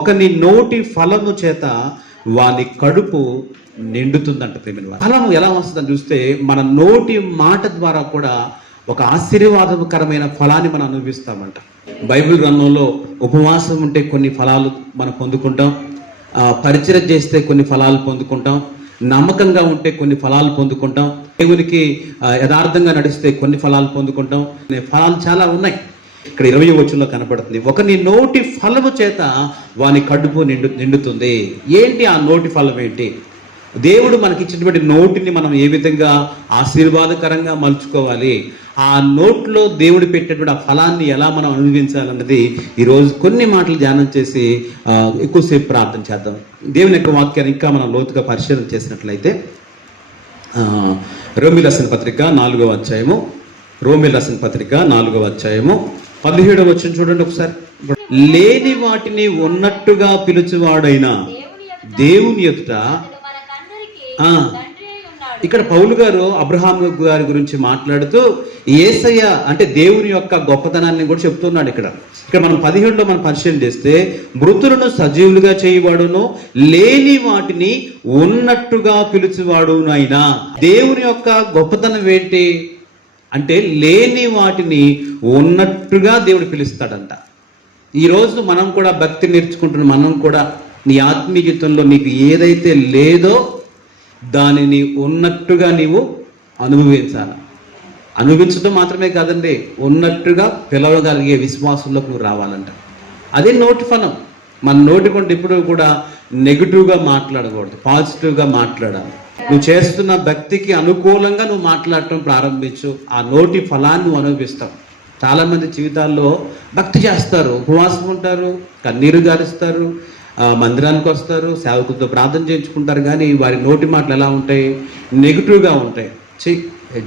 ఒకని నోటి ఫలము చేత వాని కడుపు నిండుతుందంట. ప్రేమ ఫలము ఎలా వస్తుందని చూస్తే మన నోటి మాట ద్వారా కూడా ఒక ఆశీర్వాదకరమైన ఫలాన్ని మనం అనుభవిస్తామంట. బైబిల్ గ్రంథంలో ఉపవాసం ఉంటే కొన్ని ఫలాలు మనం పొందుకుంటాం, పరిచయం చేస్తే కొన్ని ఫలాలు పొందుకుంటాం, నమ్మకంగా ఉంటే కొన్ని ఫలాలు పొందుకుంటాం, దేవునికి యథార్థంగా నడిస్తే కొన్ని ఫలాలు పొందుకుంటాం. ఫలాలు చాలా ఉన్నాయి. ఇక్కడ 20వ వచనంలో కనపడుతుంది, ఒకని నోటి ఫలము చేత వాని కడుపు నిండుతుంది. ఏంటి ఆ నోటి ఫలం ఏంటి? దేవుడు మనకి ఇచ్చినటువంటి నోటిని మనం ఏ విధంగా ఆశీర్వాదకరంగా మలుచుకోవాలి, ఆ నోట్లో దేవుడు పెట్టేటువంటి ఆ ఫలాన్ని ఎలా మనం అనుభవించాలన్నది ఈరోజు కొన్ని మాటలు ధ్యానం చేసి ఎక్కువసేపు ప్రార్థన చేద్దాం. దేవుని యొక్క వాక్యాన్ని ఇంకా మనం లోతుగా పరిశీలన చేసినట్లయితే రోమీయులకు రాసిన పత్రిక 4వ అధ్యాయము, రోమీయులకు రాసిన పత్రిక 4వ అధ్యాయము 17వ వచనం చూడండి ఒకసారి. లేని వాటిని ఉన్నట్టుగా పిలుచువాడైన దేవుని ఎదుట, ఇక్కడ పౌలు గారు అబ్రహాం గారి గురించి మాట్లాడుతూ యేసయ్య అంటే దేవుని యొక్క గొప్పతనాన్ని కూడా చెప్తున్నాడు. ఇక్కడ మనం 17లో మనం పరిశీలన చేస్తే, మృతులను సజీవులుగా చేయవాడును, లేని వాటిని ఉన్నట్టుగా పిలుచువాడును అయినా. దేవుని యొక్క గొప్పతనం ఏంటి అంటే లేని వాటిని ఉన్నట్టుగా దేవుడు పిలుస్తాడంట. ఈరోజు మనం కూడా భక్తి నేర్చుకుంటున్న మనం కూడా నీ ఆత్మీయ జీవితంలో నీకు ఏదైతే లేదో దానిని ఉన్నట్టుగా నీవు అనుభవించాలి. అనుభవించడం మాత్రమే కాదండి, ఉన్నట్టుగా పిలవగలిగే విశ్వాసంలోకి నువ్వు రావాలంట. అదే నోటి ఫలం. మన నోటి కొంటే ఎప్పుడు కూడా నెగిటివ్గా మాట్లాడకూడదు, పాజిటివ్గా మాట్లాడాలి. నువ్వు చేస్తున్న భక్తికి అనుకూలంగా నువ్వు మాట్లాడటం ప్రారంభించు, ఆ నోటి ఫలాన్ని నువ్వు అనుభవిస్తావు. చాలామంది జీవితాల్లో భక్తి చేస్తారు, ఉపవాసం ఉంటారు, కన్నీరు గారుస్తారు, మందిరానికి వస్తారు, సేవకులతో ప్రార్థన చేయించుకుంటారు, కానీ వారి నోటి మాటలు ఎలా ఉంటాయి? నెగిటివ్గా ఉంటాయి.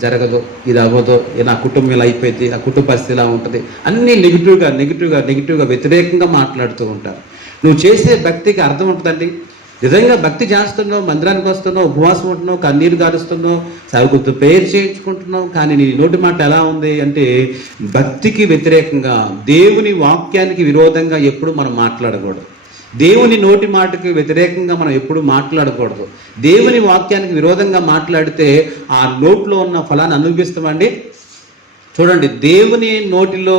జరగదు, ఇది అవ్వదు, నా కుటుంబం ఇలా అయిపోయింది, నా కుటుంబ పరిస్థితి ఇలా ఉంటుంది, అన్నీ నెగిటివ్గా వ్యతిరేకంగా మాట్లాడుతూ ఉంటారు. నువ్వు చేసే భక్తికి అర్థం ఉంటుందండి. నిజంగా భక్తి చేస్తున్నావు, మందిరానికి వస్తున్నావు, ఉపవాసం ఉంటున్నావు, కన్నీరు గారుస్తున్నావు, సేవకులతో ప్రేయర్ చేయించుకుంటున్నావు, కానీ నీ నోటి మాట ఎలా ఉంది అంటే భక్తికి వ్యతిరేకంగా, దేవుని వాక్యానికి విరోధంగా ఎప్పుడు మనం మాట్లాడకూడదు. దేవుని నోటి మాటకి వ్యతిరేకంగా మనం ఎప్పుడు మాట్లాడకూడదు. దేవుని వాక్యానికి విరోధంగా మాట్లాడితే ఆ నోట్లో ఉన్న ఫలాన్ని అనుభవిస్తామండి. చూడండి, దేవుని నోటిలో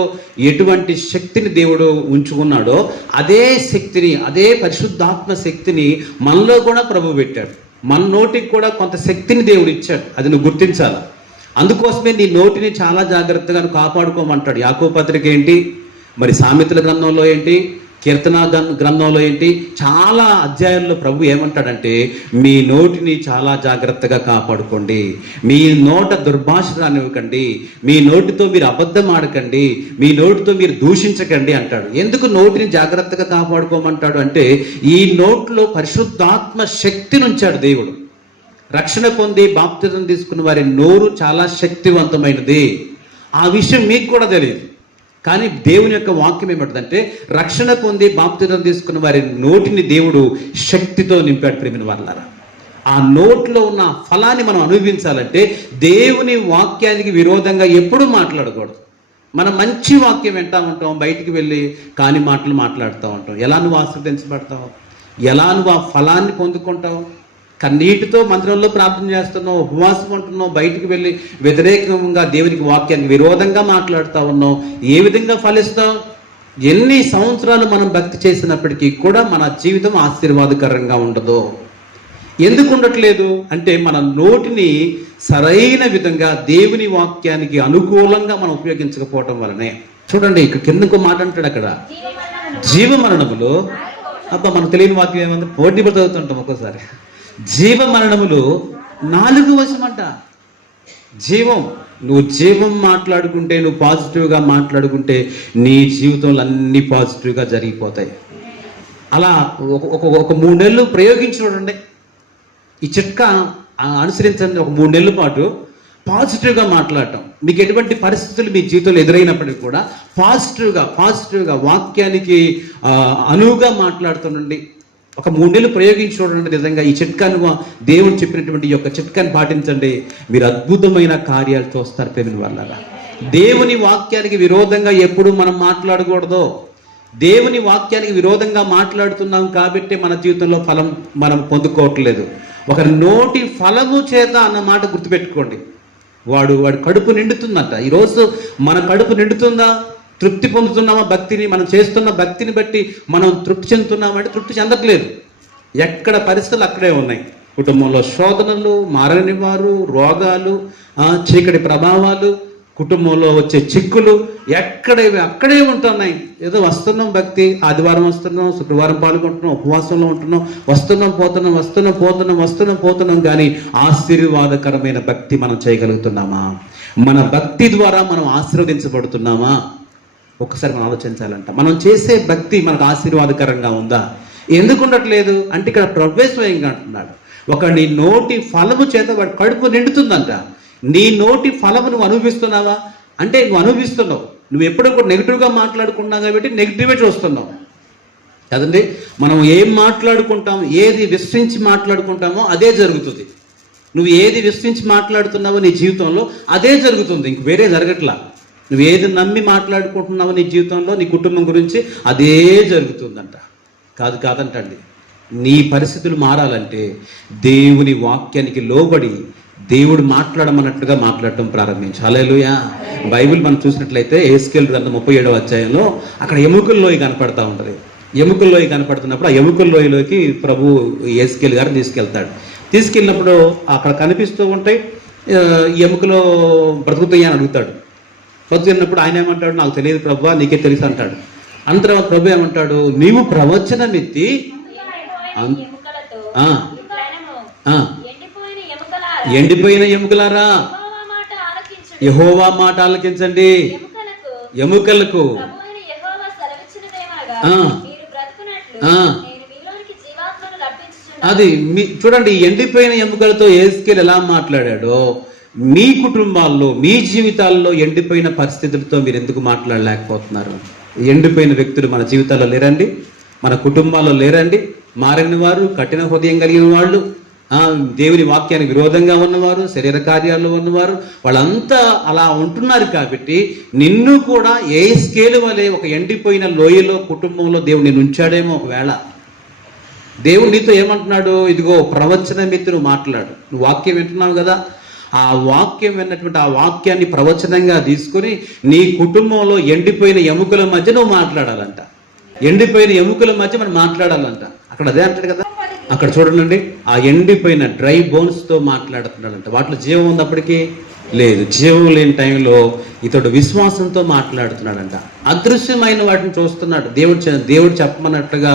ఎటువంటి శక్తిని దేవుడు ఉంచుకున్నాడో అదే శక్తిని, అదే పరిశుద్ధాత్మ శక్తిని మనలో కూడా ప్రభు పెట్టాడు. మన నోటికి కూడా కొంత శక్తిని దేవుడు ఇచ్చాడు, అది నువ్వు గుర్తించాలి. అందుకోసమే నీ నోటిని చాలా జాగ్రత్తగా కాపాడుకోమంటాడు. యాకోబు పత్రిక ఏంటి, మరి సామెతల గ్రంథంలో ఏంటి, కీర్తన గ్రంథంలో ఏంటి, చాలా అధ్యాయంలో ప్రభు ఏమంటాడంటే మీ నోటిని చాలా జాగ్రత్తగా కాపాడుకోండి, మీ నోట దుర్భాష రానివ్వకండి, మీ నోటితో మీరు అబద్ధం ఆడకండి, మీ నోటితో మీరు దూషించకండి అంటాడు. ఎందుకు నోటిని జాగ్రత్తగా కాపాడుకోమంటాడు అంటే ఈ నోట్లో పరిశుద్ధాత్మ శక్తిని ఉంచాడు దేవుడు. రక్షణ పొంది బాప్తిజం తీసుకున్న వారి నోరు చాలా శక్తివంతమైనది. ఆ విషయం మీకు కూడా తెలియదు, కానీ దేవుని యొక్క వాక్యం ఏమంటుందంటే రక్షణ పొంది బాప్తిజం తీసుకున్న వారి నోటిని దేవుడు శక్తితో నింపాడు. ప్రేమిన వాళ్ళారా, ఆ నోట్లో ఉన్న ఫలాన్ని మనం అనుభవించాలంటే దేవుని వాక్యానికి విరోధంగా ఎప్పుడూ మాట్లాడకూడదు. మనం మంచి వాక్యం వింటా ఉంటాం, బయటికి వెళ్ళి కాని మాటలు మాట్లాడుతూ ఉంటాం. ఎలా నువ్వు ఆశీర్వదించబడతావు, ఎలా నువ్వు ఆ ఫలాన్ని పొందుకుంటావు? కన్నీటితో మందిరంలో ప్రార్థన చేస్తున్నావు, ఉపవాసం ఉంటున్నావు, బయటికి వెళ్ళి వ్యతిరేకంగా దేవునికి వాక్యానికి విరోధంగా మాట్లాడుతూ ఉన్నావు, ఏ విధంగా ఫలిస్తావు? ఎన్ని సంవత్సరాలు మనం భక్తి చేసినప్పటికీ కూడా మన జీవితం ఆశీర్వాదకరంగా ఉండదు. ఎందుకు ఉండట్లేదు అంటే మన నోటిని సరైన విధంగా దేవుని వాక్యానికి అనుకూలంగా మనం ఉపయోగించకపోవటం వలనే. చూడండి, ఇక్కడ కిందకు మాట అంటాడు, అక్కడ జీవమరణములు. మనం తెలియని వాక్యం ఏమంటే పోటీ పడి చదువుతుంటాం ఒక్కోసారి. జీవమరణములు 4 వశమంట. జీవం, నువ్వు జీవం మాట్లాడుకుంటే, నువ్వు పాజిటివ్గా మాట్లాడుకుంటే నీ జీవితంలో అన్నీ పాజిటివ్గా జరిగిపోతాయి. అలా ఒక 3 నెలలు ప్రయోగించి చూడండి, ఈ చిట్కా అనుసరించండి. ఒక 3 నెలల పాటు పాజిటివ్గా మాట్లాడటం. మీకు ఎటువంటి పరిస్థితులు మీ జీవితంలో ఎదురైనప్పటికీ కూడా పాజిటివ్గా వాక్యానికి అనువుగా మాట్లాడుతుండండి. ఒక 3 నెలలు ప్రయోగించి చూడండి. నిజంగా ఈ చిట్కాను, దేవుడు చెప్పినటువంటి ఈ యొక్క చిట్కాను పాటించండి, మీరు అద్భుతమైన కార్యాలు చూస్తారు. ప్రేమిన వాళ్ళగా, దేవుని వాక్యానికి విరోధంగా ఎప్పుడు మనం మాట్లాడకూడదు. దేవుని వాక్యానికి విరోధంగా మాట్లాడుతున్నాం కాబట్టి మన జీవితంలో ఫలం మనం పొందుకోవట్లేదు. ఒక నోటి ఫలము చేత అన్న మాట గుర్తుపెట్టుకోండి. వాడు కడుపు నిండుతుందంట. ఈరోజు మన కడుపు నిండుతుందా? తృప్తి పొందుతున్నామా? భక్తిని మనం చేస్తున్న భక్తిని బట్టి మనం తృప్తి చెందుతున్నామంటే తృప్తి చెందట్లేదు. ఎక్కడ పరిస్థితులు అక్కడే ఉన్నాయి. కుటుంబంలో శోధనలు, మారని వారు, రోగాలు, చీకటి ప్రభావాలు, కుటుంబంలో వచ్చే చిక్కులు అక్కడే ఉంటున్నాయి. ఏదో వస్తున్నాం, భక్తి, ఆదివారం వస్తున్నాం, శుక్రవారం పాల్గొంటున్నాం, ఉపవాసంలో ఉంటున్నాం, వస్తున్నాం కానీ ఆశీర్వాదకరమైన భక్తి మనం చేయగలుగుతున్నామా? మన భక్తి ద్వారా మనం ఆశీర్వదించబడుతున్నామా? ఒక్కసారి మనం ఆలోచించాలంట. మనం చేసే భక్తి మనకు ఆశీర్వాదకరంగా ఉందా? ఎందుకు ఉండట్లేదు అంటే ఇక్కడ ప్రవేశంగా అంటున్నాడు, నీ నోటి ఫలము చేత వాడి కడుపు నిండుతుందంట. నీ నోటి ఫలము నువ్వు అనుభవిస్తున్నావా అంటే నువ్వు అనుభవిస్తున్నావు. నువ్వు ఎప్పుడూ కూడా నెగిటివ్గా మాట్లాడుకున్నావు కాబట్టి నెగిటివే చూస్తున్నావు కదండి. మనం ఏం మాట్లాడుకుంటాం, ఏది విశ్వించి మాట్లాడుకుంటామో అదే జరుగుతుంది. నువ్వు ఏది విశ్వించి మాట్లాడుతున్నావో నీ జీవితంలో అదే జరుగుతుంది, ఇంక వేరే జరగట్లా. నువ్వు ఏది నమ్మి మాట్లాడుకుంటున్నావో నీ జీవితంలో, నీ కుటుంబం గురించి అదే జరుగుతుందంట. కాదంటండి. నీ పరిస్థితులు మారాలంటే దేవుని వాక్యానికి లోబడి దేవుడు మాట్లాడమన్నట్టుగా మాట్లాడటం ప్రారంభించు. హల్లెలూయా. బైబిల్ మనం చూసినట్లయితే ఎహెజ్కేలు గ్రంథం 37వ అధ్యాయంలో అక్కడ ఎముకల లోయ కనపడతా ఉంటుంది. ఎముకల లోయ కనపడుతున్నప్పుడు ఆ ఎముకల లోయలోకి ప్రభు ఎహెజ్కేలు గారు తీసుకెళ్ళినప్పుడు అక్కడ కనిపిస్తూ ఉంటాయి. ఎముకలో బ్రతుకుతాయి అని అడుగుతాడు. బ్రతుకున్నప్పుడు ఆయన ఏమంటాడు, నాకు తెలియదు ప్రభువా, నీకే తెలుసు అంటాడు. అంతరం ప్రభు ఏమంటాడు, నీవు ప్రవచనం ఎత్తి ఎండిపోయిన ఎముకలారా యెహోవా మాట ఆలకించండి, ఎముకలకు అది చూడండి. ఎండిపోయిన ఎముకలతో ఎహెజ్కేలు ఎలా మాట్లాడాడో మీ కుటుంబాల్లో, మీ జీవితాల్లో ఎండిపోయిన పరిస్థితులతో మీరు ఎందుకు మాట్లాడలేకపోతున్నారు? ఎండిపోయిన వ్యక్తులు మన జీవితాల్లో లేరండి, మన కుటుంబాల్లో లేరండి. మారిన వారు, కఠిన హృదయం కలిగిన వాళ్ళు, దేవుని వాక్యానికి విరోధంగా ఉన్నవారు, శరీర కార్యాల్లో ఉన్నవారు, వాళ్ళంతా అలా ఉంటున్నారు. కాబట్టి నిన్ను కూడా ఎహెజ్కేలు వలె ఒక ఎండిపోయిన లోయలో కుటుంబంలో దేవుడు నిన్ను ఉంచాడేమో. ఒకవేళ దేవుడు నీతో ఏమంటున్నాడు, ఇదిగో ప్రవచనం ఎత్తి నువ్వు మాట్లాడు. నువ్వు వాక్యం వింటున్నావు కదా, ఆ వాక్యం విన్నటువంటి ఆ వాక్యాన్ని ప్రవచనంగా తీసుకొని నీ కుటుంబంలో ఎండిపోయిన ఎముకల మధ్య నువ్వు మాట్లాడాలంట. ఎండిపోయిన ఎముకల మధ్య మనం మాట్లాడాలంట. అక్కడ అదే అంటాడు కదా, అక్కడ చూడండి, ఆ ఎండిపోయిన డ్రై బోన్స్తో మాట్లాడుతున్నాడంట. వాటిలో జీవం ఉంది, అప్పటికీ లేదు. జీవం లేని టైంలో ఇతడు విశ్వాసంతో మాట్లాడుతున్నాడంట. అదృశ్యమైన వాటిని చూస్తున్నాడు. దేవుడు చెప్పమన్నట్లుగా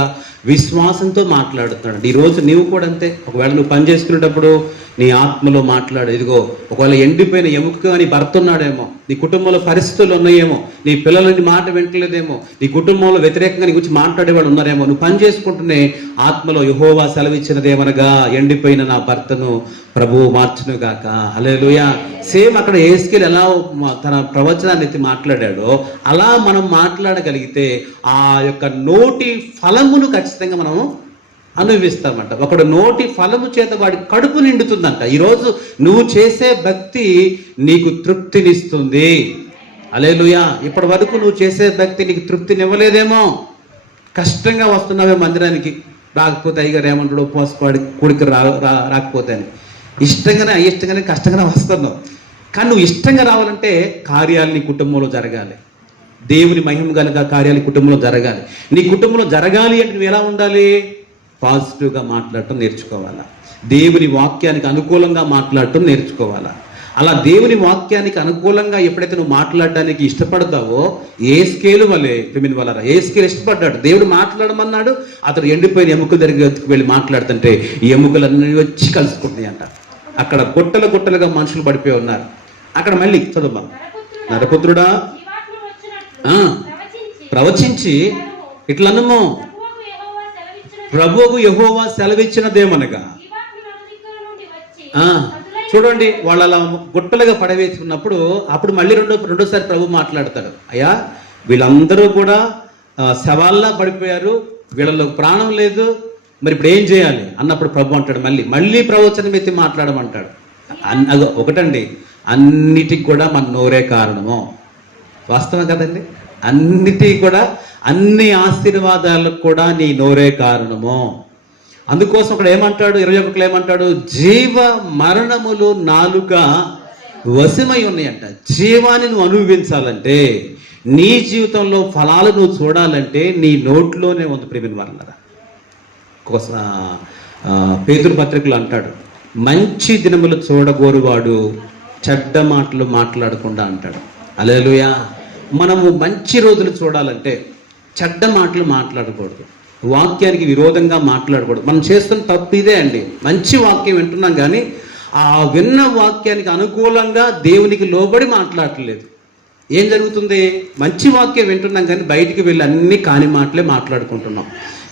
విశ్వాసంతో మాట్లాడుతున్నాడు. ఈరోజు నీవు కూడా అంతే. ఒకవేళ నువ్వు పని చేసుకునేటప్పుడు నీ ఆత్మలో మాట్లాడు. ఇదిగో ఒకవేళ ఎండిపోయిన ఎముకగా నీ భర్త ఉన్నాడేమో, నీ కుటుంబంలో పరిస్థితులు ఉన్నాయేమో, నీ పిల్లలని మాట వింటలేదేమో, నీ కుటుంబంలో వ్యతిరేకంగా నీ గురించి మాట్లాడేవాడు ఉన్నారేమో. నువ్వు పని చేసుకుంటూనే ఆత్మలో యెహోవా సెలవిచ్చినదేమనగా ఎండిపోయిన నా భర్తను ప్రభువు మార్చును గాక. హల్లెలూయా. సేమ్ అక్కడ ఎహెజ్కేలు ఎలా తన ప్రవచనాన్ని ఎత్తి మాట్లాడాడో అలా మనం మాట్లాడగలిగితే ఆ యొక్క నోటి ఫలమును ఖచ్చితంగా మనం అనుభవిస్తామంట. ఒకడు నోటి ఫలము చేత వాడి కడుపు నిండుతుందంట. ఈరోజు నువ్వు చేసే భక్తి నీకు తృప్తినిస్తుంది. హల్లెలూయా. ఇప్పటి వరకు నువ్వు చేసే భక్తి నీకు తృప్తినివ్వలేదేమో. కష్టంగా వస్తున్నావే మందిరానికి, రాకపోతే అయ్యగారు ఏమంటాడు, ఉపవాసపాడి కూడికి రాకపోతే అని. అయిష్టంగానే కష్టంగానే వస్తున్నావు. కానీ నువ్వు ఇష్టంగా రావాలంటే కార్యాలు నీ కుటుంబంలో జరగాలి. దేవుని మహిమ కనుక కార్యాలు కుటుంబంలో జరగాలి. నీ కుటుంబంలో జరగాలి అంటే నువ్వు ఎలా ఉండాలి? పాజిటివ్గా మాట్లాడటం నేర్చుకోవాలా. దేవుని వాక్యానికి అనుకూలంగా మాట్లాడటం నేర్చుకోవాలా. అలా దేవుని వాక్యానికి అనుకూలంగా ఎప్పుడైతే నువ్వు మాట్లాడడానికి ఇష్టపడతావో, ఎహెజ్కేలు వలె ఎహెజ్కేలు ఇష్టపడ్డాడు. దేవుడు మాట్లాడమన్నాడు. అతడు ఎండిపోయిన ఎముకల దగ్గరికి వెళ్ళి మాట్లాడుతుంటే ఈ ఎముకలన్నీ వచ్చి కలుసుకుంటున్నాయి అంట. అక్కడ గుట్టలుగా మనుషులు పడిపోయి ఉన్నారు. అక్కడ మళ్ళీ చదువు, నరపుత్రుడా ప్రవచించి ఇట్లన్నమో, ప్రభువుకు యెహోవా సెలవిచ్చినదేమనగా. చూడండి, వాళ్ళు అలా గుట్టలుగా పడవేసుకున్నప్పుడు అప్పుడు మళ్ళీ రెండోసారి ప్రభు మాట్లాడతాడు. అయ్యా, వీళ్ళందరూ కూడా శవాల్లా పడిపోయారు, వీళ్ళలో ప్రాణం లేదు, మరి ఇప్పుడు ఏం చేయాలి అన్నప్పుడు ప్రభు అంటాడు, మళ్ళీ ప్రవచనం ఎత్తి మాట్లాడమంటాడు. ఒకటండి, అన్నిటికి కూడా మన నోరే కారణము. వాస్తవం కదండి. అన్నిటి కూడా, అన్ని ఆశీర్వాదాలకు కూడా నీ నోరే కారణము. అందుకోసం అక్కడ ఏమంటాడు, 21 ఏమంటాడు, జీవ మరణములు నాలుక వశమై ఉన్నాయంట. జీవాన్ని నువ్వు అనుభవించాలంటే, నీ జీవితంలో ఫలాలు నువ్వు చూడాలంటే నీ నోట్లోనే ఉంది ప్రియమైన వారలారా. పేతురు పత్రికలో అంటాడు, మంచి దినములు చూడగోరువాడు చెడ్డ మాటలు మాట్లాడకుండా అంటాడు. హల్లెలూయా. మనము మంచి రోజులు చూడాలంటే చెడ్డ మాటలు మాట్లాడకూడదు, వాక్యానికి విరోధంగా మాట్లాడకూడదు. మనం చేస్తున్న తప్పు ఇదే అండి. మంచి వాక్యం వింటున్నాం కానీ ఆ విన్న వాక్యానికి అనుకూలంగా దేవునికి లోబడి మాట్లాడట్లేదు. ఏం జరుగుతుంది? మంచి వాక్యం వింటున్నాం కానీ బయటికి వెళ్ళి అన్ని కాని మాటలే మాట్లాడుకుంటున్నాం,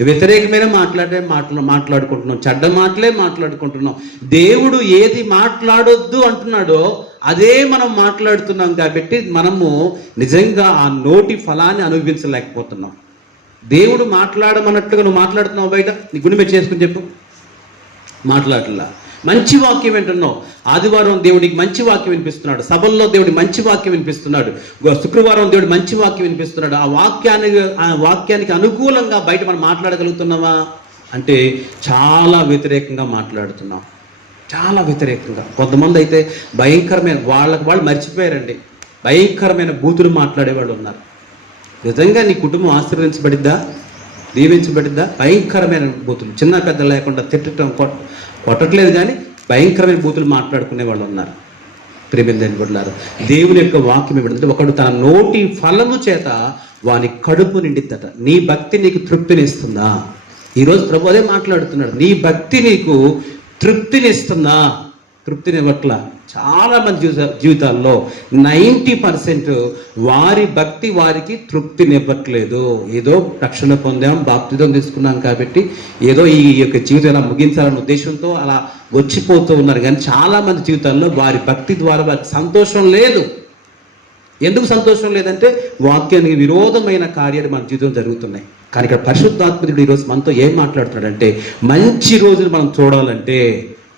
వ్యతిరేకమైన మాట్లాడుకుంటున్నాం, చెడ్డ మాటలే మాట్లాడుకుంటున్నాం. దేవుడు ఏది మాట్లాడొద్దు అంటున్నాడో అదే మనం మాట్లాడుతున్నాం కాబట్టి మనము నిజంగా ఆ నోటి ఫలాన్ని అనుభవించలేకపోతున్నాం. దేవుడు మాట్లాడమన్నట్లుగా నువ్వు మాట్లాడుతున్నావు, బయట నీ గుండె మీద చేసుకుని చెప్పు, మాట్లాడలా. మంచి వాక్యం వింటున్నావు, ఆదివారం దేవుడికి మంచి వాక్యం వినిపిస్తున్నాడు, సభల్లో దేవుడి మంచి వాక్యం వినిపిస్తున్నాడు, శుక్రవారం దేవుడు మంచి వాక్యం వినిపిస్తున్నాడు. ఆ వాక్యానికి అనుకూలంగా బయట మనం మాట్లాడగలుగుతున్నావా అంటే చాలా వ్యతిరేకంగా మాట్లాడుతున్నాం, చాలా వ్యతిరేకంగా. కొంతమంది అయితే భయంకరమైన వాళ్ళు మర్చిపోయారండి, భయంకరమైన బూతులు మాట్లాడేవాళ్ళు ఉన్నారు. నిజంగా నీ కుటుంబం ఆశీర్వదించబడిద్దా, దీవించబడిద్దా? భయంకరమైన బూతులు, చిన్న పెద్ద లేకుండా తిట్టడం, కొట్టట్లేదు కానీ భయంకరమైన బూతులు మాట్లాడుకునే వాళ్ళు ఉన్నారు. ప్రియమైన బిడ్డలారా, దేవుని యొక్క వాక్యం ఇవ్వడంటే ఒకడు తన నోటి ఫలము చేత వాని కడుపు నిండిద్దట. నీ భక్తి నీకు తృప్తినిస్తుందా? ఈరోజు ప్రభు అదే మాట్లాడుతున్నాడు. నీ భక్తి నీకు తృప్తినిస్తుందా? తృప్తినివ్వట్ల. చాలా మంది జీవితాల్లో 90% వారి భక్తి వారికి తృప్తినివ్వట్లేదు. ఏదో రక్షణ పొందాం, బాప్తిజం తీసుకున్నాం కాబట్టి ఏదో ఈ యొక్క జీవితం ఎలా ముగించాలనే ఉద్దేశంతో అలా వచ్చిపోతూ ఉన్నారు. కానీ చాలా మంది జీవితాల్లో వారి భక్తి ద్వారా వారికి సంతోషం లేదు. ఎందుకు సంతోషం లేదంటే వాక్యానికి విరోధమైన కార్యాలు మన జీవితం జరుగుతున్నాయి. కానీ ఇక్కడ పరిశుద్ధాత్ముడు ఈరోజు మనతో ఏం మాట్లాడుతున్నాడంటే, మంచి రోజులు మనం చూడాలంటే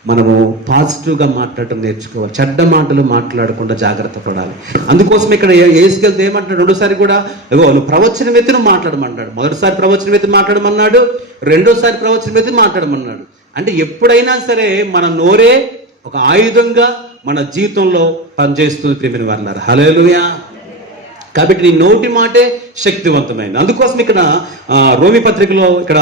మనము పాజిటివ్గా మాట్లాడటం నేర్చుకోవాలి, చెడ్డ మాటలు మాట్లాడకుండా జాగ్రత్త పడాలి. అందుకోసం ఇక్కడ ఏసుకెళ్తే ఏమంటాడు, రెండోసారి కూడా నువ్వు ప్రవచనం ఎత్తి నువ్వు మాట్లాడమన్నాడు. మొదటిసారి ప్రవచనం ఎత్తి మాట్లాడమన్నాడు, రెండోసారి ప్రవచనం ఎత్తి మాట్లాడమన్నాడు. అంటే ఎప్పుడైనా సరే మన నోరే ఒక ఆయుధంగా మన జీవితంలో పనిచేస్తుంది ప్రియమైన వారలారా. హల్లెలూయా. కాబట్టి నీ నోటి మాటే శక్తివంతమైనది. అందుకోసం ఇక్కడ రోమి పత్రికలో ఇక్కడ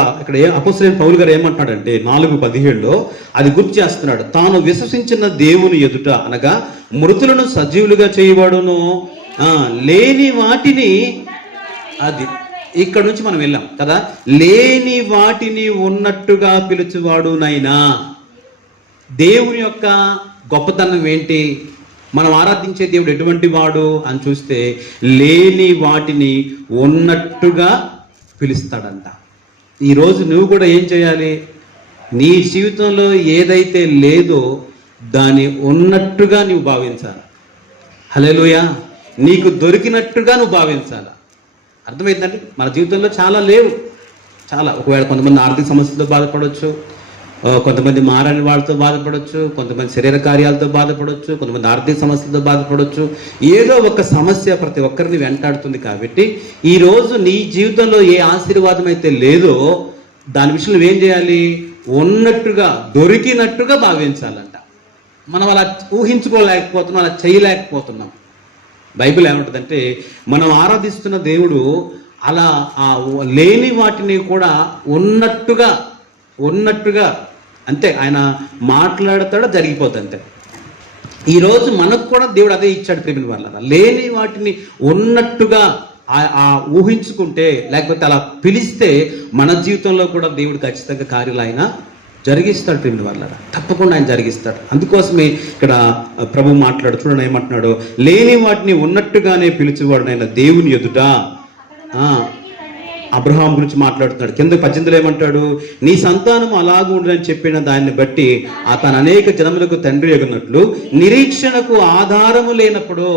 అపోస్తలుడైన పౌలు గారు ఏమంటున్నాడంటే 4:17 అది గుర్తు చేస్తున్నాడు. తాను విశ్వసించిన దేవుని ఎదుట అనగా మృతులను సజీవులుగా చేయవాడును లేని వాటిని, అది ఇక్కడ నుంచి మనం వెళ్ళాం కదా, లేని వాటిని ఉన్నట్టుగా పిలుచువాడునైనా. దేవుని యొక్క గొప్పతనం ఏంటి? మనం ఆరాధించే దేవుడు ఎటువంటి వాడు అని చూస్తే లేని వాటిని ఉన్నట్టుగా పిలుస్తాడంట. ఈరోజు నువ్వు కూడా ఏం చేయాలి? నీ జీవితంలో ఏదైతే లేదో దాన్ని ఉన్నట్టుగా నువ్వు భావించాలి. హల్లెలూయా. నీకు దొరికినట్టుగా నువ్వు భావించాలి. అర్థమైందండి? మన జీవితంలో చాలా లేవు, చాలా. ఒకవేళ కొంతమంది ఆర్థిక సమస్యలతో బాధపడవచ్చు, కొంతమంది మారని వాళ్ళతో బాధపడవచ్చు, కొంతమంది శరీర కార్యాలతో బాధపడవచ్చు, కొంతమంది ఆర్థిక సమస్యలతో బాధపడవచ్చు. ఏదో ఒక సమస్య ప్రతి ఒక్కరిని వెంటాడుతుంది. కాబట్టి ఈరోజు నీ జీవితంలో ఏ ఆశీర్వాదం అయితే లేదో దాని విషయంలో ఏం చేయాలి? ఉన్నట్టుగా, దొరికినట్టుగా భావించాలంట. మనం అలా ఊహించుకోలేకపోతున్నాం, అలా చేయలేకపోతున్నాం. బైబిల్ ఏమంటుందంటే, మనం ఆరాధిస్తున్న దేవుడు అలా ఆ లేని వాటిని కూడా ఉన్నట్టుగా అంతే ఆయన మాట్లాడతాడో జరిగిపోతుంది అంతే. ఈరోజు మనకు కూడా దేవుడు అదే ఇచ్చాడు ప్రియమైన వాళ్ళ. లేని వాటిని ఉన్నట్టుగా ఆ ఊహించుకుంటే, లేకపోతే అలా పిలిస్తే మన జీవితంలో కూడా దేవుడు ఖచ్చితంగా కార్యాలు ఆయన జరిగిస్తాడు ప్రియమైన వాళ్ళ. తప్పకుండా ఆయన జరిగిస్తాడు. అందుకోసమే ఇక్కడ ప్రభు మాట్లాడు, చూడండి ఏమంటున్నాడు, లేని వాటిని ఉన్నట్టుగానే పిలిచేవాడు ఆయన దేవుని ఎదుట. అబ్రహాం గురించి మాట్లాడుతున్నాడు. కింద 18 ఏమంటాడు, నీ సంతానం అలాగూ ఉండదని చెప్పిన దాన్ని బట్టి అతను అనేక జనములకు తండ్రి ఎగున్నట్లు నిరీక్షణకు ఆధారము లేనప్పుడు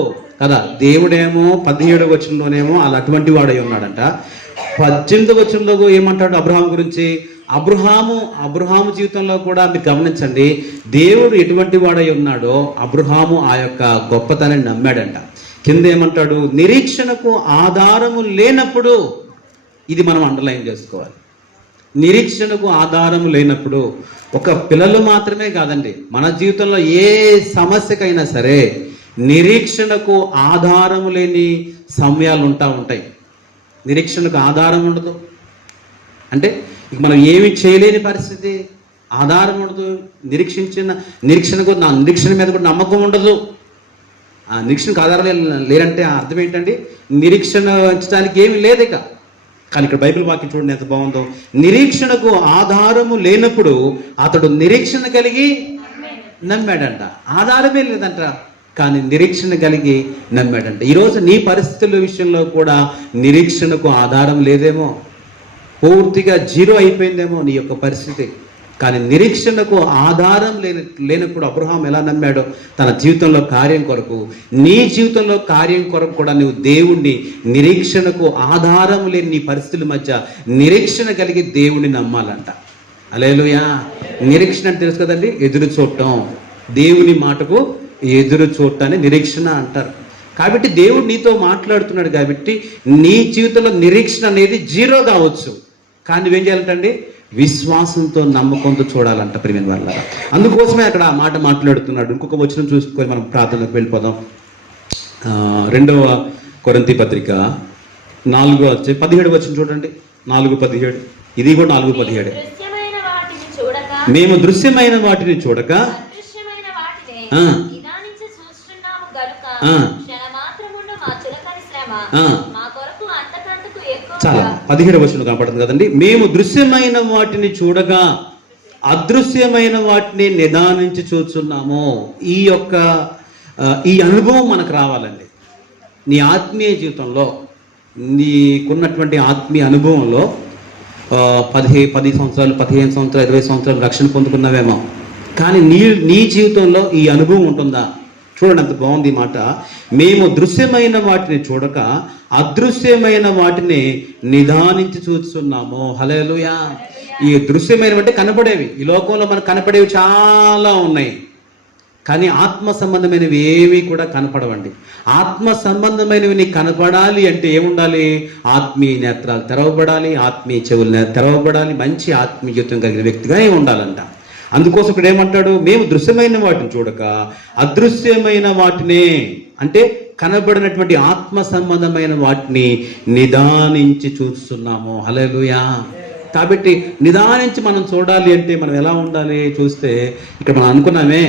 కదా. దేవుడేమో 17వ వచనంలోనేమో అలా అటువంటి వాడై ఉన్నాడంట. 18వ వచనంలో ఏమంటాడు అబ్రహాం గురించి? అబ్రహాము జీవితంలో కూడా మీరు గమనించండి, దేవుడు ఎటువంటి వాడై ఉన్నాడో అబ్రహాము ఆ యొక్క గొప్పతనాన్ని నమ్మాడంట. కింద ఏమంటాడు? నిరీక్షణకు ఆధారము లేనప్పుడు. ఇది మనం అండర్లైన్ చేసుకోవాలి. నిరీక్షణకు ఆధారము లేనప్పుడు. ఒక పిల్లలు మాత్రమే కాదండి, మన జీవితంలో ఏ సమస్యకైనా సరే నిరీక్షణకు ఆధారము లేని సమయాలు ఉంటాయి. నిరీక్షణకు ఆధారం ఉండదు అంటే ఇక మనం ఏమి చేయలేని పరిస్థితి, ఆధారం ఉండదు. నిరీక్షణకు నా నిరీక్షణ మీద కూడా నమ్మకం ఉండదు. ఆ నిరీక్షణకు ఆధారం లేరంటే అర్థం ఏంటండి? నిరీక్షణ ఉంచడానికి ఏమి లేదు ఇక. కానీ ఇక్కడ బైబిల్ వాక్యం చూడండి ఎంత బాగుందో. నిరీక్షణకు ఆధారము లేనప్పుడు అతడు నిరీక్షణ కలిగి నమ్మాడంట. ఆధారమే లేదంట, కానీ నిరీక్షణ కలిగి నమ్మాడంట. ఈరోజు నీ పరిస్థితుల విషయంలో కూడా నిరీక్షణకు ఆధారం లేదేమో, పూర్తిగా జీరో అయిపోయిందేమో నీ యొక్క పరిస్థితి. కానీ నిరీక్షణకు ఆధారం లేనప్పుడు అబ్రహాం ఎలా నమ్మాడో తన జీవితంలో కార్యం కొరకు, నీ జీవితంలో కార్యం కొరకు కూడా నువ్వు దేవుణ్ణి నిరీక్షణకు ఆధారం లేని నీ పరిస్థితుల మధ్య నిరీక్షణ కలిగి దేవుణ్ణి నమ్మాలంట. హల్లెలూయా. నిరీక్షణ అంటే తెలుసు కదండి, ఎదురు చూడటం. దేవుని మాటకు ఎదురు చూడటాన్ని నిరీక్షణ అంటారు. కాబట్టి దేవుడు నీతో మాట్లాడుతున్నాడు కాబట్టి నీ జీవితంలో నిరీక్షణ అనేది జీరో కావచ్చు, కానీ నువ్వేం చేయాలంటండి? విశ్వాసంతో నమ్మకంతో చూడాలంట ప్రియమైన వాళ్ళారా. అందుకోసమే అక్కడ ఆ మాట మాట్లాడుతున్నాడు. ఇంకొక వచనం చూసుకొని మనం ప్రార్థనకు వెళ్ళిపోదాం. 2వ కొరింథీ పత్రిక 4:17 వచనం చూడండి. 4:17. ఇది కూడా 4:17. మేము దృశ్యమైన వాటిని చూడక చాలా 17వ వచనం కనపడుతుంది కదండి. మేము దృశ్యమైన వాటిని చూడగా అదృశ్యమైన వాటిని నిదానించి చూస్తున్నాము. ఈ అనుభవం మనకు రావాలండి. నీ ఆత్మీయ జీవితంలో, నీకున్నటువంటి ఆత్మీయ అనుభవంలో 10 సంవత్సరాలు, 15 సంవత్సరాలు, 20 సంవత్సరాలు రక్షణ పొందుకున్నావేమో, కానీ నీ జీవితంలో ఈ అనుభవం ఉంటుందా? చూడండి ఎంత బాగుంది ఈ మాట. మేము దృశ్యమైన వాటిని చూడక అదృశ్యమైన వాటిని నిదానించి చూస్తున్నాము. హల్లెలూయా. ఈ దృశ్యమైనవి అంటే కనపడేవి. ఈ లోకంలో మనకు కనపడేవి చాలా ఉన్నాయి, కానీ ఆత్మ సంబంధమైనవి ఏవి కూడా కనపడవండి. ఆత్మ సంబంధమైనవి నీకు కనపడాలి అంటే ఏముండాలి? ఆత్మీయ నేత్రాలు తెరవబడాలి, ఆత్మీయ చెవులు తెరవబడాలి, మంచి ఆత్మీయ జీవితం కలిగిన వ్యక్తిగా ఉండాలంట. అందుకోసం ఇక్కడ ఏమంటాడు? మేము దృశ్యమైన వాటిని చూడక అదృశ్యమైన వాటినే, అంటే కనబడినటువంటి ఆత్మ సంబంధమైన వాటిని నిదానించి చూస్తున్నాము. హల్లెలూయా. కాబట్టి నిదానించి మనం చూడాలి అంటే మనం ఎలా ఉండాలి? చూస్తే ఇక్కడ మనం అనుకున్నామే,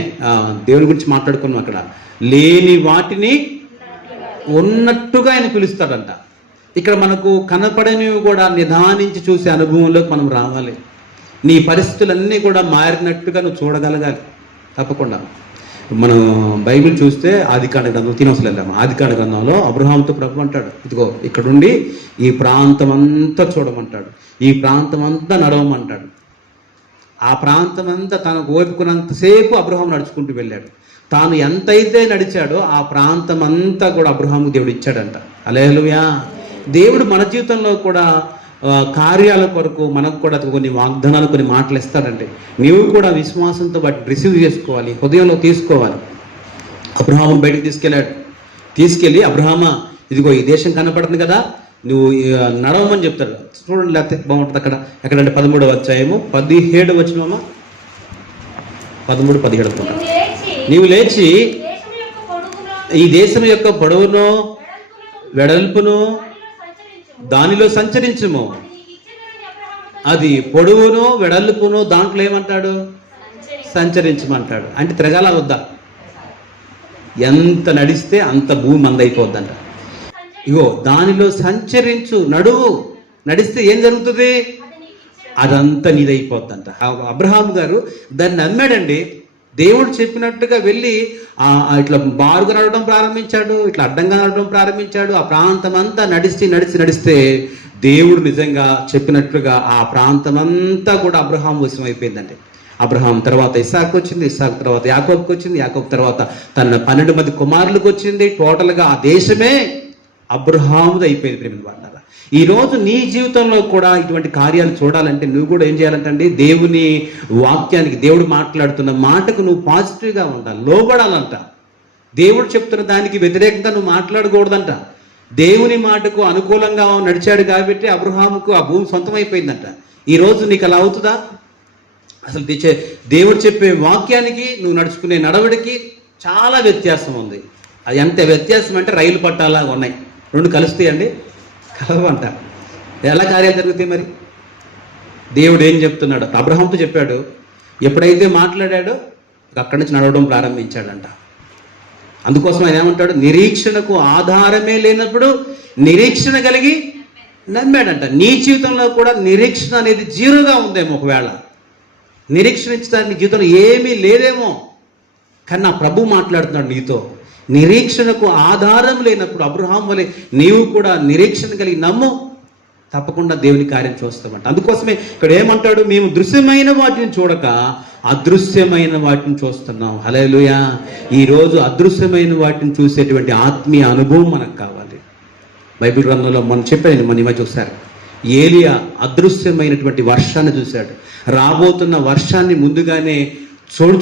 దేవుని గురించి మాట్లాడుకున్నాం. అక్కడ లేని వాటిని ఉన్నట్టుగా ఆయన పిలుస్తాడంట. ఇక్కడ మనకు కనపడనివి కూడా నిదానించి చూసే అనుభవంలోకి మనం రావాలి. నీ పరిస్థితులన్నీ కూడా మారినట్టుగా నువ్వు చూడగలగాలి తప్పకుండా. మనం బైబిల్ చూస్తే ఆదికాండ గ్రంథం తినవసలేము. ఆదికాండ గ్రంథంలో అబ్రహాముతో ప్రభు అంటాడు, ఇదిగో ఇక్కడుండి ఈ ప్రాంతం అంతా చూడమంటాడు, ఈ ప్రాంతం అంతా నడవమంటాడు. ఆ ప్రాంతం అంతా తనకు ఓపుకున్నంతసేపు అబ్రహాం నడుచుకుంటూ వెళ్ళాడు. తాను ఎంతైతే నడిచాడో ఆ ప్రాంతం అంతా కూడా అబ్రహాముకు దేవుడు ఇచ్చాడంట. హల్లెలూయా. దేవుడు మన జీవితంలో కూడా కార్యాల కొరకు మనకు కూడా కొన్ని వాగ్దానాలు, కొన్ని మాటలు ఇస్తాడంటే నీవు కూడా విశ్వాసంతో వాటిని రిసీవ్ చేసుకోవాలి, హృదయంలో తీసుకోవాలి. అబ్రహాము బయటకు తీసుకెళ్ళి అబ్రహామా ఇదిగో ఈ దేశం కనపడుతుంది కదా, నువ్వు నడవమని చెప్తాడు. చూడండి, లేకపోతే బాగుంటుంది. ఎక్కడంటే 13వ అధ్యాయము 17వ వచనమా, 13-17. నీవు లేచి ఈ దేశం యొక్క పొడవును వెడల్పును దానిలో సంచరించుము. అది పొడవును వెడల్పును దాంట్లో ఏమంటాడు? సంచరించమంటాడు. అంటే తిరగాల వద్దా? ఎంత నడిస్తే అంత భూమి మందైపోద్దంట. ఇగో దానిలో సంచరించు, నడువు. నడిస్తే ఏం జరుగుతుంది? అదంతా నీదైపోద్దంట. అబ్రహాము గారు దాన్ని నమ్మాడండి. దేవుడు చెప్పినట్టుగా వెళ్ళి ఇట్లా బారుగా నడవడం ప్రారంభించాడు, ఇట్లా అడ్డంగా నడవడం ప్రారంభించాడు. ఆ ప్రాంతం అంతా నడిస్తే దేవుడు నిజంగా చెప్పినట్లుగా ఆ ప్రాంతం అంతా కూడా అబ్రహాం వశం అయిపోయిందండి. అబ్రహాం తర్వాత ఇస్సాకు వచ్చింది, ఇస్సాకు తర్వాత యాకోబుకి వచ్చింది, యాకోబు తర్వాత తన 12 మంది కుమారులకు వచ్చింది. టోటల్గా ఆ దేశమే అబ్రహాముది అయిపోయింది. ప్రేమ వాళ్ళ ఈరోజు నీ జీవితంలో కూడా ఇటువంటి కార్యాలు చూడాలంటే నువ్వు కూడా ఏం చేయాలంటే దేవుని వాక్యానికి, దేవుడు మాట్లాడుతున్న మాటకు నువ్వు పాజిటివ్గా ఉండాలి, లోబడాలంట. దేవుడు చెప్తున్న దానికి వ్యతిరేకంగా నువ్వు మాట్లాడకూడదంట. దేవుని మాటకు అనుకూలంగా నడిచాడు కాబట్టి అబ్రహాముకు ఆ భూమి సొంతమైపోయిందంట. ఈరోజు నీకు అలా అవుతుందా? అసలు దేవుడు చెప్పే వాక్యానికి నువ్వు నడుచుకునే నడవడికి చాలా వ్యత్యాసం ఉంది. అది ఎంత వ్యత్యాసం అంటే రైలు పట్టాలాగా ఉన్నాయి. రెండు కలుస్తాయండి? కలవంట. ఎలా కార్యాలు జరుగుతాయి మరి? దేవుడు ఏం చెప్తున్నాడు? అబ్రహాంతో చెప్పాడు, ఎప్పుడైతే మాట్లాడాడో అక్కడి నుంచి నడవడం ప్రారంభించాడంట. అందుకోసం ఆయన ఏమంటాడు? నిరీక్షణకు ఆధారమే లేనప్పుడు నిరీక్షణ కలిగి నమ్మాడంట. నీ జీవితంలో కూడా నిరీక్షణ అనేది జీరోగా ఉందేమో, ఒకవేళ నిరీక్షణ ఇచ్చడానికి జీవితంలో ఏమీ లేదేమో, కానీ నా ప్రభు మాట్లాడుతున్నాడు నీతో. నిరీక్షణకు ఆధారం లేనప్పుడు అబ్రహాం వలె నీవు కూడా నిరీక్షణ కలిగి నమ్ము, తప్పకుండా దేవుని కార్యం చూస్తామంట. అందుకోసమే ఇక్కడ ఏమంటాడు? మేము దృశ్యమైన వాటిని చూడక అదృశ్యమైన వాటిని చూస్తున్నాం. హల్లెలూయా. ఈరోజు అదృశ్యమైన వాటిని చూసేటువంటి ఆత్మీయ అనుభవం మనకు కావాలి. బైబిల్ గ్రంథంలో మనం చెప్పాను, మన ఇమా చూశారు. ఏలియా అదృశ్యమైనటువంటి వర్షాన్ని చూశాడు. రాబోతున్న వర్షాన్ని ముందుగానే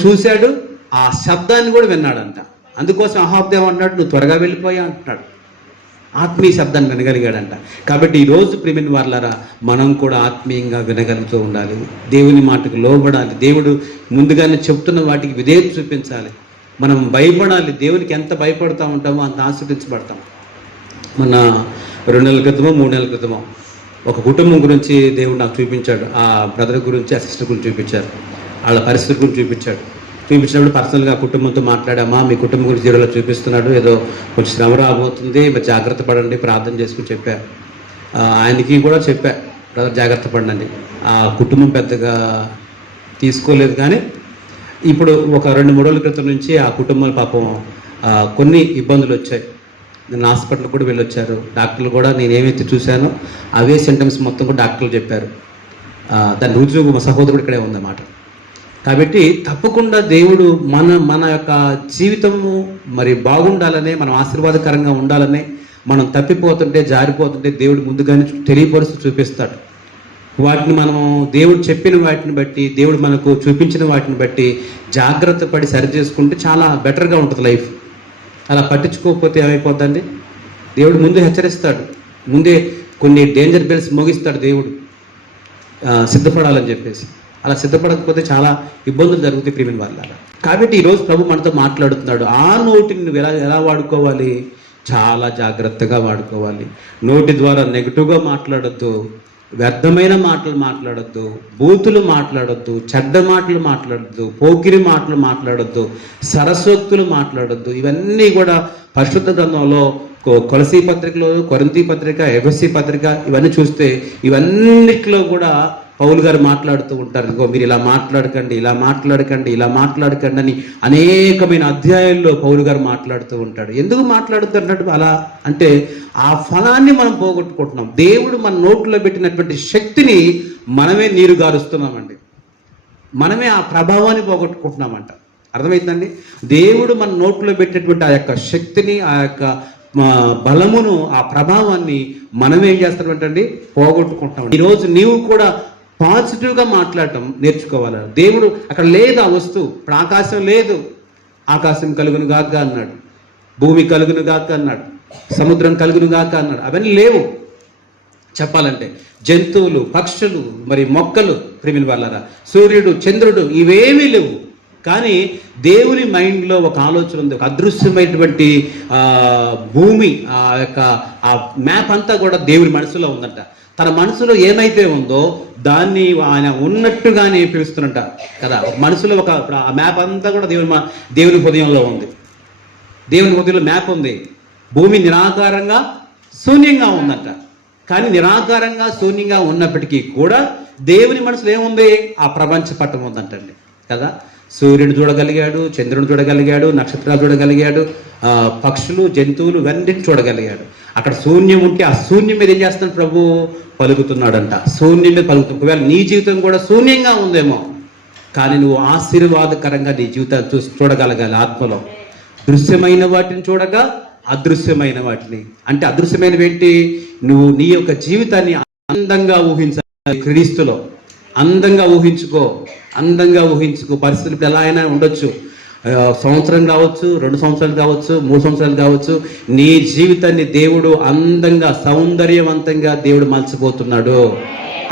చూశాడు. ఆ శబ్దాన్ని కూడా విన్నాడంట. అందుకోసం అహాబ్దేవ్ అన్నాడు, నువ్వు త్వరగా వెళ్ళిపోయా అంటున్నాడు. ఆత్మీయ శబ్దాన్ని వినగలిగాడంట. కాబట్టి ఈరోజు ప్రియమైన వారలారా, మనం కూడా ఆత్మీయంగా వినగలుగుతూ ఉండాలి. దేవుని మాటకు లోబడాలి. దేవుడు ముందుగానే చెప్తున్న వాటికి విధేయత చూపించాలి. మనం భయపడాలి. దేవునికి ఎంత భయపడతా ఉంటామో అంత ఆశీర్వదించబడతాం. మన 2 నెలల క్రితమో 3 నెలల క్రితమో ఒక కుటుంబం గురించి దేవుడు నాకు చూపించాడు. ఆ బ్రదర్ గురించి, ఆ సిస్టర్ గురించి చూపించారు. వాళ్ళ పరిస్థితి గురించి చూపించినప్పుడు పర్సనల్గా కుటుంబంతో మాట్లాడామా, మీ కుటుంబం గురించి జీరోలో చూపిస్తున్నాడు, ఏదో కొంచెం శ్రమ రాబోతుంది, మరి జాగ్రత్త పడండి, ప్రార్థన చేసుకుని చెప్పా. ఆయనకి కూడా చెప్పా, బ్రదర్ జాగ్రత్త పడండి. ఆ కుటుంబం పెద్దగా తీసుకోలేదు. కానీ ఇప్పుడు ఒక 2-3 రోజుల క్రితం నుంచి ఆ కుటుంబాల పాపం కొన్ని ఇబ్బందులు వచ్చాయి. నేను హాస్పిటల్ కూడా వెళ్ళొచ్చారు. డాక్టర్లు కూడా నేను ఏమైతే చూశానో అవే సింటమ్స్ మొత్తం కూడా డాక్టర్లు చెప్పారు. దాని రుజువు మా సహోదరుడు ఇక్కడే ఉందన్నమాట. కాబట్టి తప్పకుండా దేవుడు మన యొక్క జీవితము మరి బాగుండాలనే, మనం ఆశీర్వాదకరంగా ఉండాలనే, మనం తప్పిపోతుంటే జారిపోతుంటే దేవుడు ముందుగానే తెలియపరుస్తూ చూపిస్తాడు. వాటిని మనము దేవుడు చెప్పిన వాటిని బట్టి, దేవుడు మనకు చూపించిన వాటిని బట్టి జాగ్రత్త పడి సరి చేసుకుంటే చాలా బెటర్గా ఉంటుంది లైఫ్. అలా పట్టించుకోకపోతే ఏమైపోద్దండి? దేవుడు ముందు హెచ్చరిస్తాడు, ముందే కొన్ని డేంజర్ బెల్స్ మోగిస్తాడు దేవుడు సిద్ధపడాలని చెప్పేసి. అలా సిద్ధపడకపోతే చాలా ఇబ్బందులు జరుగుతాయి ప్రియమైన వాళ్ళ. కాబట్టి ఈరోజు ప్రభు మనతో మాట్లాడుతున్నాడు. ఆ నోటిని నువ్వు ఎలా వాడుకోవాలి? చాలా జాగ్రత్తగా వాడుకోవాలి. నోటి ద్వారా నెగిటివ్గా మాట్లాడొద్దు, వ్యర్థమైన మాటలు మాట్లాడొద్దు, బూతులు మాట్లాడొద్దు, చెడ్డ మాటలు మాట్లాడొద్దు, పోకిరి మాటలు మాట్లాడొద్దు, సరస్వక్తులు మాట్లాడొద్దు. ఇవన్నీ కూడా పరిశుద్ధ గ్రంథంలో కొలసీ పత్రికలో, కొరింథీ పత్రిక, ఎఫెసీ పత్రిక ఇవన్నీ చూస్తే ఇవన్నిట్లో కూడా పౌలు గారు మాట్లాడుతూ ఉంటారు. ఇంకో మీరు ఇలా మాట్లాడకండి, ఇలా మాట్లాడకండి, ఇలా మాట్లాడకండి అని అనేకమైన అధ్యాయాల్లో పౌలు గారు మాట్లాడుతూ ఉంటాడు. ఎందుకు మాట్లాడుతున్నట్టు అలా అంటే ఆ ఫలాన్ని మనం పోగొట్టుకుంటున్నాం. దేవుడు మన నోట్లో పెట్టినటువంటి శక్తిని మనమే నీరు గారుస్తున్నామండి. మనమే ఆ ప్రభావాన్ని పోగొట్టుకుంటున్నామంట. అర్థమవుతుందండి? దేవుడు మన నోట్లో పెట్టినటువంటి ఆ యొక్క శక్తిని, ఆ యొక్క బలమును, ఆ ప్రభావాన్ని మనం ఏం చేస్తామంటండి? పోగొట్టుకుంటాం. ఈరోజు నీవు కూడా పాజిటివ్గా మాట్లాడటం నేర్చుకోవాలి. దేవుడు అక్కడ లేదు ఆ వస్తువు. ఇప్పుడు ఆకాశం లేదు, ఆకాశం కలుగును గాక అన్నాడు, భూమి కలుగును గాక అన్నాడు, సముద్రం కలుగును గాక అన్నాడు. అవన్నీ లేవు చెప్పాలంటే. జంతువులు, పక్షులు, మరి మొక్కలు, ప్రియమైన వాళ్ళారా, సూర్యుడు, చంద్రుడు ఇవేమీ లేవు. కానీ దేవుని మైండ్లో ఒక ఆలోచన ఉంది. ఒక అదృశ్యమైనటువంటి భూమి, ఆ యొక్క ఆ మ్యాప్ అంతా కూడా దేవుని మనసులో ఉందంట. తన మనసులో ఏమైతే ఉందో దాన్ని ఆయన ఉన్నట్టుగానే పిలుస్తున్నట్ట కదా. మనసులో ఒక ఆ మ్యాప్ అంతా కూడా దేవుని హృదయంలో ఉంది. దేవుని హృదయంలో మ్యాప్ ఉంది. భూమి నిరాకారంగా శూన్యంగా ఉందంట. కానీ నిరాకారంగా శూన్యంగా ఉన్నప్పటికీ కూడా దేవుని మనసులో ఏముంది? ఆ ప్రపంచ పట్టం ఉందంటండి కదా. సూర్యుడు చూడగలిగాడు, చంద్రుని చూడగలిగాడు, నక్షత్రాలు చూడగలిగాడు, పక్షులు, జంతువులు ఇవన్నిటిని చూడగలిగాడు. అక్కడ శూన్యం ఉంటే ఆ శూన్యం మీద ఏం చేస్తున్నాడు? ప్రభు పలుకుతున్నాడంట. శూన్యం మీద పలుకుతుంది. ఒకవేళ నీ జీవితం కూడా శూన్యంగా ఉందేమో, కానీ నువ్వు ఆశీర్వాదకరంగా నీ జీవితాన్ని చూడగలగాలి. ఆత్మలో దృశ్యమైన వాటిని చూడగా అదృశ్యమైన వాటిని, అంటే అదృశ్యమైనవి ఏంటి? నువ్వు నీ యొక్క జీవితాన్ని అందంగా ఊహించాలి. క్రీస్తులో అందంగా ఊహించుకో, అందంగా ఊహించుకో. పరిస్థితులు ఎలా అయినా ఉండొచ్చు. సంవత్సరం కావచ్చు, 2 సంవత్సరాలు కావచ్చు, 3 సంవత్సరాలు కావచ్చు, నీ జీవితాన్ని దేవుడు అందంగా సౌందర్యవంతంగా దేవుడు మలచిపోతున్నాడు.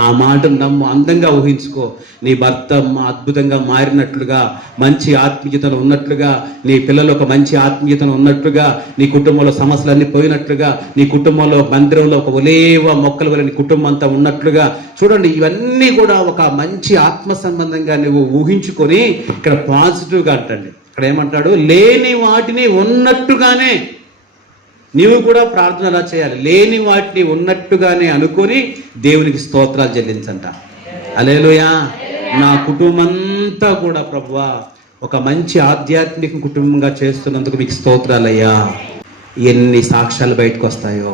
ఆ మాటను నమ్ము, అందంగా ఊహించుకో. నీ భర్త అద్భుతంగా మారినట్లుగా, మంచి ఆత్మీయతను ఉన్నట్లుగా, నీ పిల్లలు ఒక మంచి ఆత్మీయతను ఉన్నట్లుగా, నీ కుటుంబంలో సమస్యలన్నీ పోయినట్లుగా, నీ కుటుంబంలో మందిరంలో ఒక ఒలేవ మొక్కల వల్ల నీ కుటుంబం అంతా ఉన్నట్లుగా. చూడండి, ఇవన్నీ కూడా ఒక మంచి ఆత్మ సంబంధంగా నువ్వు ఊహించుకొని ఇక్కడ పాజిటివ్గా అంటండి. ఇక్కడ ఏమంటాడు, లేని వాటిని ఉన్నట్టుగానే నీవు కూడా ప్రార్థన ఎలా చేయాలి, లేని వాటిని ఉన్నట్టుగానే అనుకొని దేవునికి స్తోత్రాలు చెల్లించంట. హల్లెలూయా. నా కుటుంబం అంతా కూడా ప్రభువా ఒక మంచి ఆధ్యాత్మిక కుటుంబంగా చేస్తున్నందుకు మీకు స్తోత్రాలయ్యా. ఎన్ని సాక్ష్యాలు బయటకు వస్తాయో.